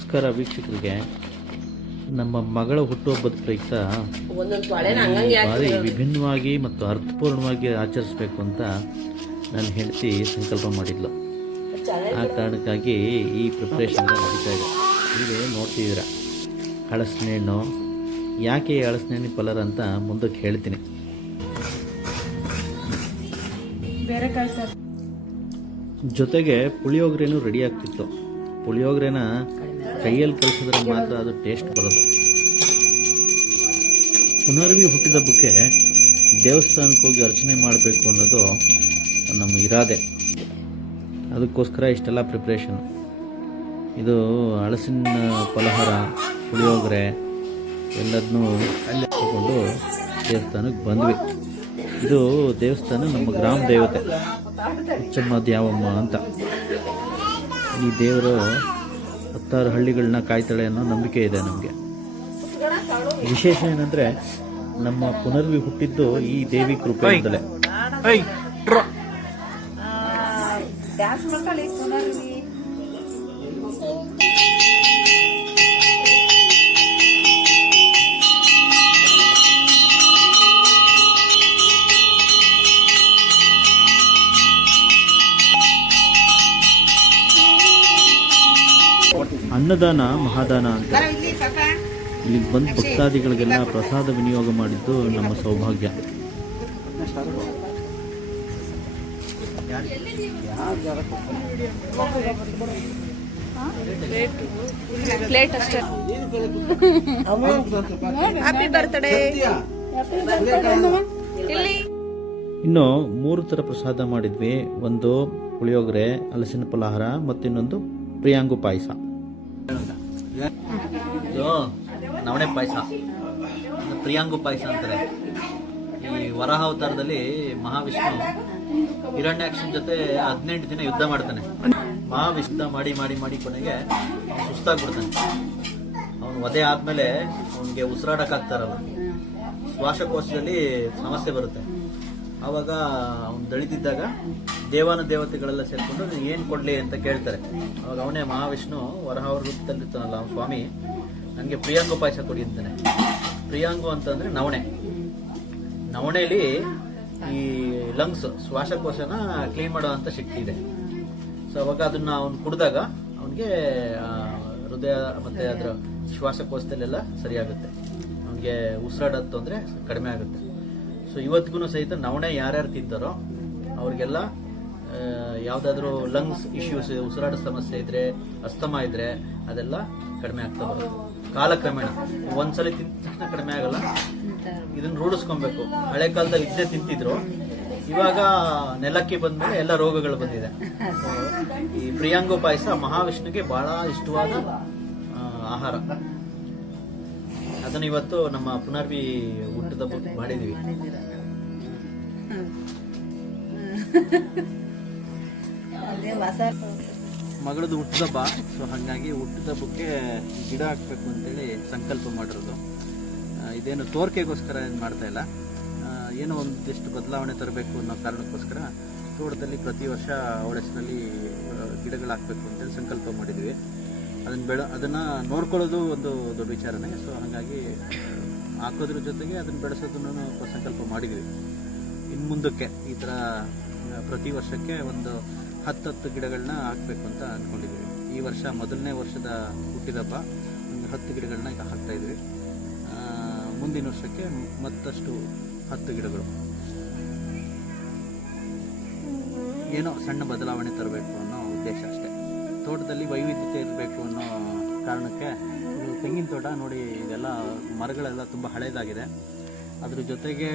ನಮಸ್ಕಾರ ವೀಕ್ಷಕರಿಗೆ. ನಮ್ಮ ಮಗಳ ಹುಟ್ಟುಹಬ್ಬದ ಪ್ರಯುಕ್ತ ಭಾರಿ ವಿಭಿನ್ನವಾಗಿ ಮತ್ತು ಅರ್ಥಪೂರ್ಣವಾಗಿ ಆಚರಿಸಬೇಕು ಅಂತ ನನ್ನ ಹೆಂಡತಿ ಸಂಕಲ್ಪ ಮಾಡಿದ್ಲು. ಆ ಕಾರಣಕ್ಕಾಗಿ ಈ ಪ್ರಿಪ್ರೇಷನ್ ನಡೀತಾ ಇದೆ. ಇದು ನೋಡ್ತಿದ್ದೀರ ಹಳಸನೆ ಹಣ್ಣು. ಯಾಕೆ ಹಳಸನೆ ಹಣ್ಣಿನ ಕಲರ್ ಅಂತ ಮುಂದಕ್ಕೆ ಹೇಳ್ತೀನಿ. ಜೊತೆಗೆ ಪುಳಿಯೋಗರೆನೂ ರೆಡಿ ಆಗ್ತಿತ್ತು. ಪುಳಿಯೋಗರೆನ ಕೈಯಲ್ಲಿ ಕಲಿಸಿದ್ರೆ ಮಾತ್ರ ಅದು ಟೇಸ್ಟ್ ಬರೋದು. ಪುನರ್ವಿ ಹುಟ್ಟಿದ ಹಬ್ಬಕ್ಕೆ ದೇವಸ್ಥಾನಕ್ಕೆ ಹೋಗಿ ಅರ್ಚನೆ ಮಾಡಬೇಕು ಅನ್ನೋದು ನಮ್ಮ ಇರಾದೆ. ಅದಕ್ಕೋಸ್ಕರ ಇಷ್ಟೆಲ್ಲ ಪ್ರಿಪ್ರೇಷನ್. ಇದು ಹಳಸಿನ ಫಲಹಾರ, ಪುಳಿಯೋಗರೆ ಎಲ್ಲದನ್ನೂ ಅಲ್ಲೇ ತಗೊಂಡು ದೇವಸ್ಥಾನಕ್ಕೆ ಬಂದ್ವಿ. ಇದು ದೇವಸ್ಥಾನ ನಮ್ಮ ಗ್ರಾಮ ದೇವತೆ ಹುಚ್ಚಮ್ಮ ದ್ಯಾವಮ್ಮ ಅಂತ. ಈ ದೇವರು 16 ಹಳ್ಳಿಗಳನ್ನ ಕಾಯ್ತಾಳೆ ಅನ್ನೋ ನಂಬಿಕೆ ಇದೆ ನಮಗೆ. ವಿಶೇಷ ಏನಂದರೆ ನಮ್ಮ ಪುನರ್ವಿ ಹುಟ್ಟಿದ್ದು ಈ ದೇವಿ ಕೃಪೆಯಿಂದಲೇ. ಅನ್ನದಾನ ಮಹಾದಾನ ಅಂತ ಇಲ್ಲಿಗೆ ಬಂದ ಭಕ್ತಾದಿಗಳಿಗೆಲ್ಲ ಪ್ರಸಾದ ವಿನಿಯೋಗ ಮಾಡಿದ್ದು ನಮ್ಮ ಸೌಭಾಗ್ಯ. ಇನ್ನು 3 ಥರ ಪ್ರಸಾದ ಮಾಡಿದ್ವಿ. ಒಂದು ಪುಳಿಯೋಗರೆ, ಹಲಸಿನ ಫಲಹಾರ ಮತ್ತು ಇನ್ನೊಂದು ಪ್ರಿಯಾಂಗು ಪಾಯಸ. ನವಣೆ ಪಾಯಸ, ಪ್ರಿಯಾಂಗು ಪಾಯಸ ಅಂತಾರೆ. ಈ ವರಾಹ ಅವತಾರದಲ್ಲಿ ಮಹಾವಿಷ್ಣು ಹಿರಣ್ಯಾಕ್ಷನ ಜೊತೆ 18 ದಿನ ಯುದ್ಧ ಮಾಡ್ತಾನೆ. ಮಹಾವಿಷ್ಣು ಮಾಡಿ ಮಾಡಿ ಮಾಡಿ ಕೊನೆಗೆ ಸುಸ್ತಾಗ್ಬಿಡ್ತಾನೆ. ಅವನು ವಧೆ ಆದ್ಮೇಲೆ ಅವನಿಗೆ ಉಸಿರಾಡಕ್ಕಾಗ್ತಾರಲ್ಲ, ಶ್ವಾಸಕೋಶದಲ್ಲಿ ಸಮಸ್ಯೆ ಬರುತ್ತೆ. ಆವಾಗ ಅವ್ನು ದಳಿದಿದ್ದಾಗ ದೇವಾನ ದೇವತೆಗಳೆಲ್ಲ ಸೇರ್ಕೊಂಡು ಏನು ಕೊಡ್ಲಿ ಅಂತ ಕೇಳ್ತಾರೆ. ಅವಾಗ ಅವನೇ ಮಹಾವಿಷ್ಣು ವರಹ ರೂಪದಲ್ಲಿರ್ತಾನಲ್ಲ ಅವ್ನ ಸ್ವಾಮಿ, ನನಗೆ ಪ್ರಿಯಾಂಗು ಪಾಯಸ ಕೊಡಿ ಅಂತಾನೆ. ಪ್ರಿಯಾಂಗು ಅಂತಂದ್ರೆ ನವಣೆಯಲ್ಲಿ ಈ ಲಂಗ್ಸ್, ಶ್ವಾಸಕೋಶನ ಕ್ಲೀನ್ ಮಾಡೋ ಅಂತ ಶಕ್ತಿ ಇದೆ. ಸೊ ಅವಾಗ ಅದನ್ನ ಅವನು ಕುಡಿದಾಗ ಅವನಿಗೆ ಹೃದಯ ಮತ್ತೆ ಅದರ ಶ್ವಾಸಕೋಶದಲ್ಲೆಲ್ಲ ಸರಿಯಾಗುತ್ತೆ. ಅವನಿಗೆ ಉಸಿರಾಡೋದು ತೊಂದರೆ ಕಡಿಮೆ ಆಗುತ್ತೆ. ಸೊ ಇವತ್ತಿಗೂ ಸಹಿತ ನವಣೆ ಯಾರ್ಯಾರು ತಿಂತಾರೋ ಅವ್ರಿಗೆಲ್ಲ ಯಾವುದಾದ್ರೂ ಲಂಗ್ಸ್ ಇಶ್ಯೂಸ್, ಉಸಿರಾಟ ಸಮಸ್ಯೆ ಇದ್ರೆ, ಅಸ್ತಮಾ ಇದ್ರೆ ಅದೆಲ್ಲ ಕಡಿಮೆ ಆಗ್ತಾ ಬರುತ್ತೆ ಕಾಲಕ್ರಮೇಣ. ಒಂದ್ಸಲಿ ತಿಂದ ತಕ್ಷಣ ಕಡಿಮೆ ಆಗಲ್ಲ, ಇದನ್ನ ರೂಢಿಸ್ಕೊಬೇಕು. ಹಳೆ ಕಾಲದಲ್ಲಿ ಇದನ್ನೇ ತಿಂತಿದ್ರು, ಇವಾಗ ನೆಲಕ್ಕೆ ಬಂದ್ಮೇಲೆ ಎಲ್ಲ ರೋಗಗಳು ಬಂದಿದೆ. ಈ ಪ್ರಿಯಾಂಗು ಪಾಯಸ ಮಹಾವಿಷ್ಣುಗೆ ಬಹಳ ಇಷ್ಟವಾದ ಆಹಾರ. ಅದನ್ನ ಇವತ್ತು ನಮ್ಮ ಪುನರ್ವಿ ಹುಟ್ಟದ ಮಾಡಿದೀವಿ. ಮಗಳದ್ದು ಹುಟ್ಟದಬ್ಬ. ಸೊ ಹಾಗಾಗಿ ಹುಟ್ಟದಬ್ಬಕ್ಕೆ ಗಿಡ ಹಾಕ್ಬೇಕು ಅಂತೇಳಿ ಸಂಕಲ್ಪ ಮಾಡಿರೋದು. ಇದೇನು ತೋರ್ಕೆಗೋಸ್ಕರ ಏನು ಮಾಡ್ತಾ ಇಲ್ಲ, ಏನೋ ಒಂದಿಷ್ಟು ಬದಲಾವಣೆ ತರಬೇಕು ಅನ್ನೋ ಕಾರಣಕ್ಕೋಸ್ಕರ ತೋಟದಲ್ಲಿ ಪ್ರತಿ ವರ್ಷ ಅವಳ ಹೆಸರಲ್ಲಿ ಗಿಡಗಳು ಹಾಕ್ಬೇಕು ಅಂತೇಳಿ ಸಂಕಲ್ಪ ಮಾಡಿದ್ವಿ. ಅದನ್ನ ನೋಡ್ಕೊಳ್ಳೋದು ಒಂದು ದೊಡ್ಡ ವಿಚಾರನೇ. ಸೊ ಹಾಗಾಗಿ ಹಾಕೋದ್ರ ಜೊತೆಗೆ ಅದನ್ನ ಬೆಳೆಸೋದನ್ನು ಸಂಕಲ್ಪ ಮಾಡಿದ್ವಿ. ಇನ್ನು ಮುಂದಕ್ಕೆ ಈ ಥರ ಪ್ರತಿ ವರ್ಷಕ್ಕೆ ಒಂದು 10 ಗಿಡಗಳನ್ನ ಹಾಕಬೇಕು ಅಂತ ಅಂದ್ಕೊಂಡಿದ್ವಿ. ಈ ವರ್ಷ ಮೊದಲನೇ ವರ್ಷದ ಹುಟ್ಟಿದಬ್ಬ 10 ಗಿಡಗಳನ್ನ ಈಗ ಹಾಕ್ತಾ ಇದ್ವಿ. ಮುಂದಿನ ವರ್ಷಕ್ಕೆ ಮತ್ತಷ್ಟು 10 ಗಿಡಗಳು. ಏನೋ ಸಣ್ಣ ಬದಲಾವಣೆ ತರಬೇಕು ಅನ್ನೋ ಉದ್ದೇಶ ಅಷ್ಟೇ. ತೋಟದಲ್ಲಿ ವೈವಿಧ್ಯತೆ ಇರಬೇಕು ಅನ್ನೋ ಕಾರಣಕ್ಕೆ ಇದು ತೆಂಗಿನ ತೋಟ ನೋಡಿ. ಇದೆಲ್ಲ ಮರಗಳೆಲ್ಲ ತುಂಬ ಹಳೇದಾಗಿದೆ. ಅದ್ರ ಜೊತೆಗೆ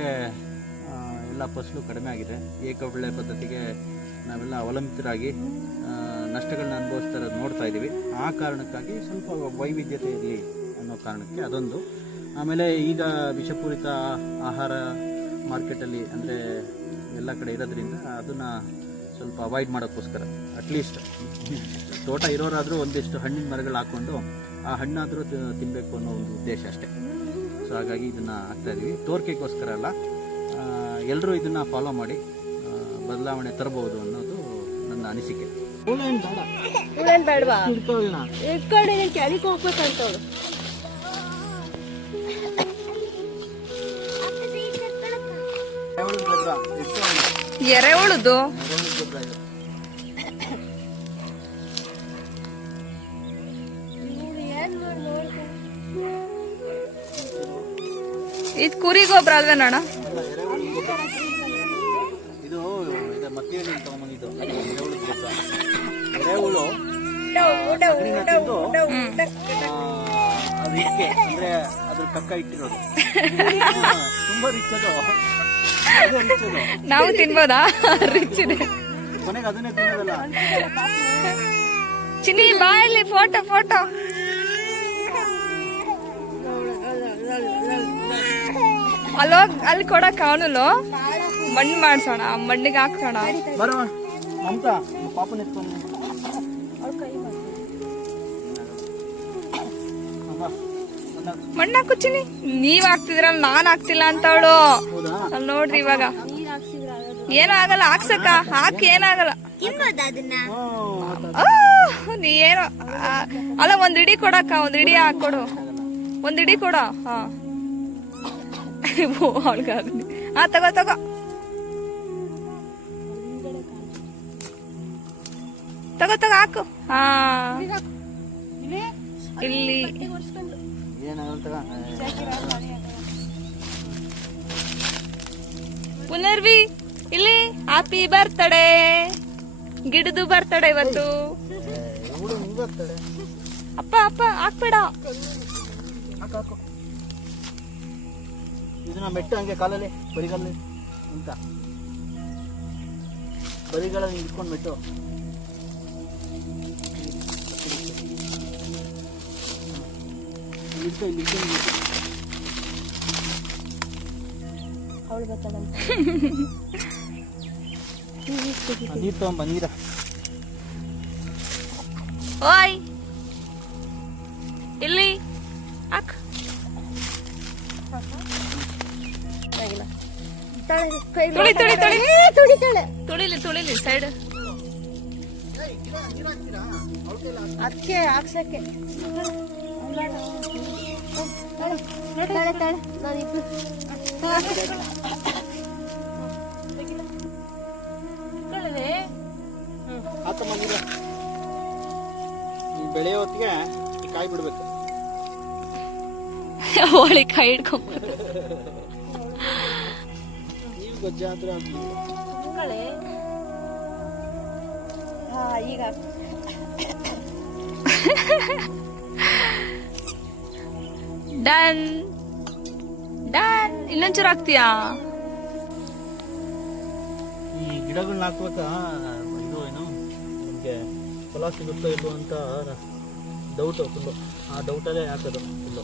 ಎಲ್ಲ ಫಸಲು ಕಡಿಮೆ ಆಗಿದೆ. ಏಕಬೆಳೆ ಪದ್ಧತಿಗೆ ನಾವೆಲ್ಲ ಅವಲಂಬಿತರಾಗಿ ನಷ್ಟಗಳನ್ನ ಅನುಭವಿಸ್ತಾ ಇರೋದು ನೋಡ್ತಾ ಇದ್ದೀವಿ. ಆ ಕಾರಣಕ್ಕಾಗಿ ಸ್ವಲ್ಪ ವೈವಿಧ್ಯತೆ ಇರಲಿ ಅನ್ನೋ ಕಾರಣಕ್ಕೆ ಅದೊಂದು. ಆಮೇಲೆ ಈಗ ವಿಷಪೂರಿತ ಆಹಾರ ಮಾರ್ಕೆಟಲ್ಲಿ ಅಂದರೆ ಎಲ್ಲ ಕಡೆ ಇರೋದ್ರಿಂದ ಅದನ್ನು ಸ್ವಲ್ಪ ಅವಾಯ್ಡ್ ಮಾಡೋಕ್ಕೋಸ್ಕರ ಅಟ್ಲೀಸ್ಟ್ ತೋಟ ಇರೋರಾದರೂ ಒಂದಿಷ್ಟು ಹಣ್ಣಿನ ಮರಗಳು ಹಾಕ್ಕೊಂಡು ಆ ಹಣ್ಣಾದರೂ ತಿನ್ನಬೇಕು ಅನ್ನೋ ಒಂದು ಉದ್ದೇಶ ಅಷ್ಟೇ. ಸೊ ಹಾಗಾಗಿ ಇದನ್ನು ಹಾಕ್ತಾಯಿದ್ವಿ. ತೋರಿಕೆಗೋಸ್ಕರ ಅಲ್ಲ, ಎಲ್ಲರೂ ಇದನ್ನು ಫಾಲೋ ಮಾಡಿ ಬದಲಾವಣೆ ತರಬಹುದು ಅನ್ನೋದು ನನ್ನ ಅನಿಸಿಕೆ. ಹುಳೇನ್ ಬೇಡವಾ? ಇಟ್ಕೊಂಡು ನೀನ್ ಕೆಳಗೆ ಹೋಗ್ಬೇಕಂತವಳು. ಎರೆಹುಳುದು ಇದು ಕುರಿ ಗೊಬ್ಬರ ಅಲ್ವೇನಣ್ಣ? ಇದು ಮತ್ತಿಗೆ ತಗೊಂಬಂದಿದ್ದು ಎರೆಹುಳು. ಅದು ಇಕ್ಕೆ ಅಂದ್ರೆ ಅದ್ರ ಕಕ್ಕ ಇಟ್ಟಿರೋದು ತುಂಬಾ ರಿಚ್ ಅದು. ನಾವು ತಿನ್ಬೋದಾ? ರಿಚ್ ಇದೆ. ಕೊನೆಗೆ ಅದನ್ನೇ ತಿನ್ನೋದಲ್ಲ. ಚಿನ್ನಿ ಬಾಯಲ್ಲಿ ಫೋಟೋ ಫೋಟೋ. ಅಲ್ಲಿ ಕೊಡಕ್ ಅವನು ಮಣ್ಣು ಮಾಡ್ಸೋಣ, ಮಣ್ಣಿಗೆ ಹಾಕ್ಸೋಣ. ಬರೋ ಮಮತಾ ಪಾಪನ ಎತ್ಕೊಂಡು ಮಣ್ಣು ಹಾಕು ಚಿನ್ನಿ. ನೀವ್ ಹಾಕ್ತಿದ್ರಲ್ಲ, ನಾನ್ ಹಾಕ್ತಿಲ್ಲ ಅಂತ ಅವಳು. ಅಲ್ಲಿ ನೋಡ್ರಿ ಇವಾಗ ಏನೂ ಆಗಲ್ಲ. ಹಾಕ್ಸಕ್ಕ ಹಾಕಿ ಏನಾಗಲ್ಲ. ನೀ ಏನೋ ಅಲ್ಲ, ಒಂದ್ ಇಡಿ ಕೊಡಕ್ಕ, ಒಂದ್ ಇಡಿ ಹಾಕೊಡು, ಒಂದ್ ಇಡಿ ಕೊಡ. ಹಾ ಹಾ ತಗೋ ತಗೋ ತಗೋ ತಗೋ ಹಾಕು. ಹಾ ಇಲ್ಲಿ ಪುನರ್ವಿ ಇಲ್ಲಿ ಹ್ಯಾಪಿ ಬರ್ತ್ಡೇ. ಗಿಡದು ಬರ್ತಡೆ ಇವತ್ತು. ಅಪ್ಪ ಅಪ್ಪ ಹಾಕ್ಬೇಡ. ಇದನ್ನ ಮೆಟ್ಟು ಹಂಗೆ ಕಾಲಲ್ಲಿ ಬರಿಗಲ್ಲಿ ಅಂತ ಬರಿಗಳಲ್ಲಿ ಇಟ್ಕೊಂಡು ಮೆಟ್ಟು. ನೀರ್ ತಗೊಂಬ ನೀರ. ಓಯ್ ಇಲ್ಲಿ ಹಾಕ್. ತುಳಿ ತುಳಿ ತುಳಿ ತುಳಿಲಿ ತುಳಿಲಿ ಸೈಡ್. ಅದಕ್ಕೆ ಹಾಕ್ಸಕ್ಕೆ ಬೆಳೆಯೋ ಹೊತ್ತಿಗೆ ಕಾಯಿ ಬಿಡ್ಬೇಕು. ಹೋಳಿ ಕಾಯಿ ಹಿಡ್ಕೊಂಡ್ ನೀವು ಗೊಜ್ಜ ಹತ್ರ ಈಗ ಡನ್ ಡನ್. ಇನ್ನೊಂಚೂರು ಹಾಕ್ತೀಯಾ? ಈ ಗಿಡಗಳನ್ನ ಹಾಕ್ಬೇಕಾ? ಇದು ಏನು ನಿಮಗೆ ಫಲ ಸಿಗುತ್ತೋ ಇಲ್ವೋ ಅಂತ ಡೌಟು ಫುಲ್ಲು. ಆ ಡೌಟಲ್ಲೇ ಹಾಕೋದು ಫುಲ್ಲು.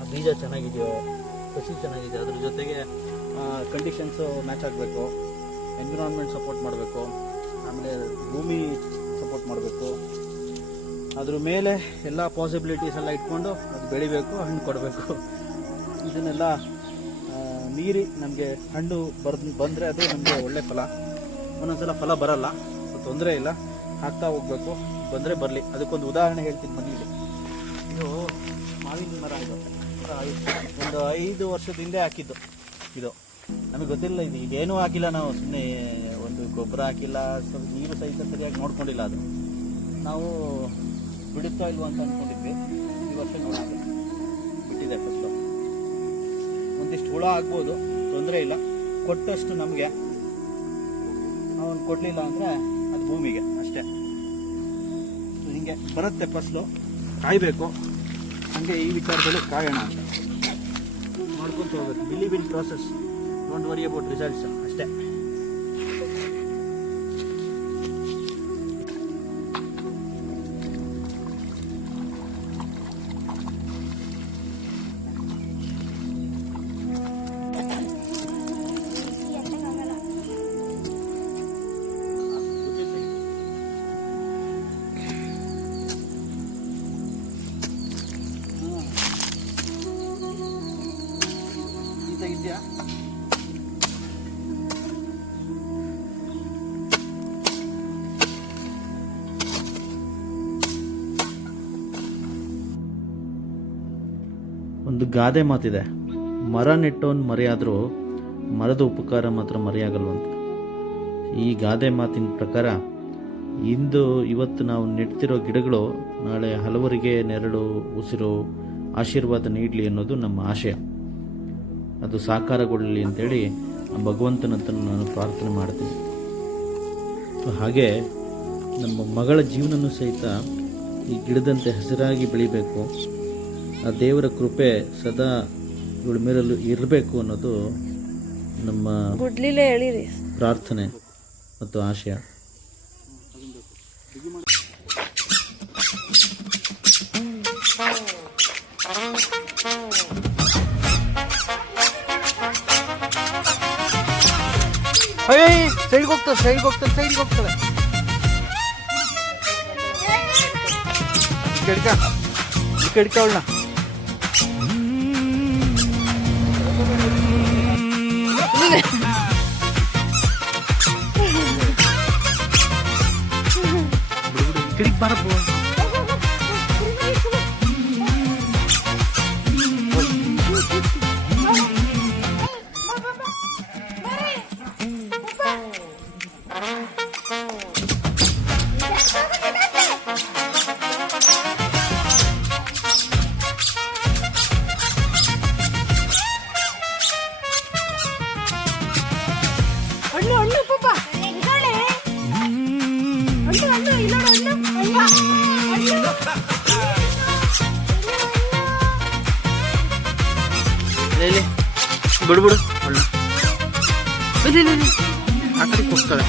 ಆ ಬೀಜ ಚೆನ್ನಾಗಿದೆಯೋ, ಕೃಷಿ ಚೆನ್ನಾಗಿದೆ, ಅದ್ರ ಜೊತೆಗೆ ಕಂಡೀಷನ್ಸು ಮ್ಯಾಚ್ ಆಗಬೇಕು, ಎನ್ವಿರಾನ್ಮೆಂಟ್ ಸಪೋರ್ಟ್ ಮಾಡಬೇಕು, ಆಮೇಲೆ ಭೂಮಿ ಸಪೋರ್ಟ್ ಮಾಡಬೇಕು. ಅದ್ರ ಮೇಲೆ ಎಲ್ಲ ಪಾಸಿಬಿಲಿಟೀಸ್ ಎಲ್ಲ ಇಟ್ಕೊಂಡು ಅದು ಬೆಳಿಬೇಕು, ಹಣ್ಣು ಕೊಡಬೇಕು. ಇದನ್ನೆಲ್ಲ ಮೀರಿ ನಮಗೆ ಹಣ್ಣು ಬಂದರೆ ಅದು ನಮಗೆ ಒಳ್ಳೆ ಫಲ. ಒಂದೊಂದ್ಸಲ ಫಲ ಬರಲ್ಲ, ತೊಂದರೆ ಇಲ್ಲ, ಹಾಕ್ತಾ ಹೋಗ್ಬೇಕು, ಬಂದರೆ ಬರಲಿ. ಅದಕ್ಕೊಂದು ಉದಾಹರಣೆ ಹೇಳ್ತೀನಿ ಮನೇಲಿ. ಇದು ಮಾವಿನ ಮರ, ಇದು ಒಂದು 5 ವರ್ಷದ ಹಿಂದೆ ಹಾಕಿದ್ದು. ಇದು ನಮಗೆ ಗೊತ್ತಿಲ್ಲ, ಇದು ಏನೂ ಹಾಕಿಲ್ಲ ನಾವು, ಸುಮ್ಮನೆ ಒಂದು ಗೊಬ್ಬರ ಹಾಕಿಲ್ಲ, ಸ್ವಲ್ಪ ನೀರು ಸಹಿತ ಸರಿಯಾಗಿ ನೋಡ್ಕೊಂಡಿಲ್ಲ. ಅದು ನಾವು ಬಿಡುತ್ತೋ ಇಲ್ವೋ ಅಂತ ಅಂದ್ಕೊಂಡಿದ್ವಿ. ಈ ವರ್ಷ ನೋಡಾಗ ಬಿಟ್ಟಿದೆ ಫಸ್ಟು. ಒಂದಿಷ್ಟು ಹುಳ ಆಗ್ಬೋದು, ತೊಂದರೆ ಇಲ್ಲ. ಕೊಟ್ಟಷ್ಟು ನಮಗೆ, ಅವನು ಕೊಡಲಿಲ್ಲ ಅಂದರೆ ಅದು ಭೂಮಿಗೆ ಅಷ್ಟೇ. ಹಿಂಗೆ ಬರುತ್ತೆ ಫಸ್ಲು, ಕಾಯಬೇಕು. ಹಾಗೆ ಈ ವಿಚಾರದಲ್ಲಿ ಕಾಯೋಣ ಅಂತ ಮಾಡ್ಕೊತ ಹೋಗ್ಬೇಕು. Believe in process, don't worry about results ಅಷ್ಟೇ. ಇದೆಯಾ ಒಂದು ಗಾದೆ ಮಾತಿದೆ, ಮರ ನೆಟ್ಟೋನ್ ಮರೆಯಾದರೂ ಮರದ ಉಪಕಾರ ಮಾತ್ರ ಮರೆಯಾಗಲ್ವಂತ. ಈ ಗಾದೆ ಮಾತಿನ ಪ್ರಕಾರ ಇವತ್ತು ನಾವು ನೆಡ್ತಿರೋ ಗಿಡಗಳು ನಾಳೆ ಹಲವರಿಗೆ ನೆರಳು, ಉಸಿರು, ಆಶೀರ್ವಾದ ನೀಡಲಿ ಅನ್ನೋದು ನಮ್ಮ ಆಶಯ. ಅದು ಸಾಕಾರಗೊಳ್ಳಲಿ ಅಂತೇಳಿ ಭಗವಂತನಂತ ನಾನು ಪ್ರಾರ್ಥನೆ ಮಾಡ್ತೀನಿ. ಹಾಗೆ ನಮ್ಮ ಮಗಳ ಜೀವನನೂ ಸಹಿತ ಈ ಗಿಡದಂತೆ ಹಸಿರಾಗಿ ಬೆಳಿಬೇಕು, ಆ ದೇವರ ಕೃಪೆ ಸದಾ ಇವಳ ಮೇಲೂ ಇರಬೇಕು ಅನ್ನೋದು ನಮ್ಮ ಪ್ರಾರ್ಥನೆ ಮತ್ತು ಆಶಯ. ಸೈಡ್ಗೆ ಹೋಗ್ತದೆ ಕೆಡ್ಕ ಅವಳನ್ನ. ಕಿಡಿಕ್ ಬಾರಪ್ಪ. ಬಿಡು ಆ ಕಡೆ ಹೋಗ್ತಾಳೆ.